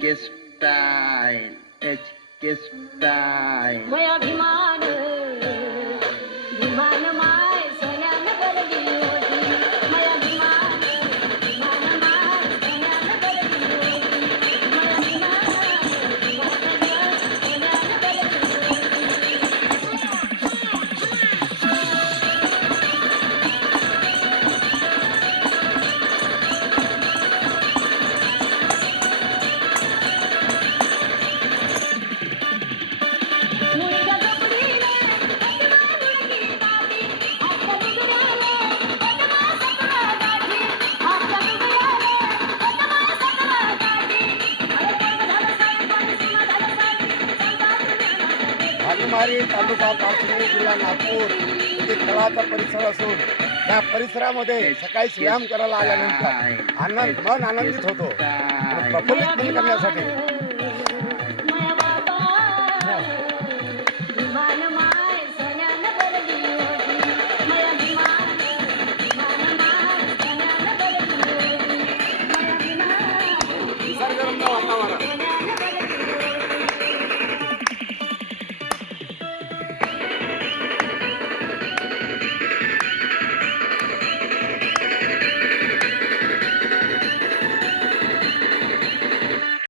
के style, H के style. मय अभिमान अभिमान माय सोन्यानं भरली होती. मय अभिमान अभिमान माय सोन्यानं भरली होती. मय अभिमान अभिमान सोन्यानं भरली मुळीच्या झोपडीने पद्मा मुलगी गाठी. आपल्या डुगराने पद्मा सतरा गाठी. आपल्या डुगराने पद्मा सतरा गाठी. अरे कोण झालं साई पण सीमा झालं साई. भालीमारी तालुका पाचगणी जिल्हा नागपूर येथे तळाचा परिसर असून या परिसरामध्ये सकाळी व्यायाम करायला आल्यानंतर मन आनंदित होतो. प्रफुल्लित करण्यासाठी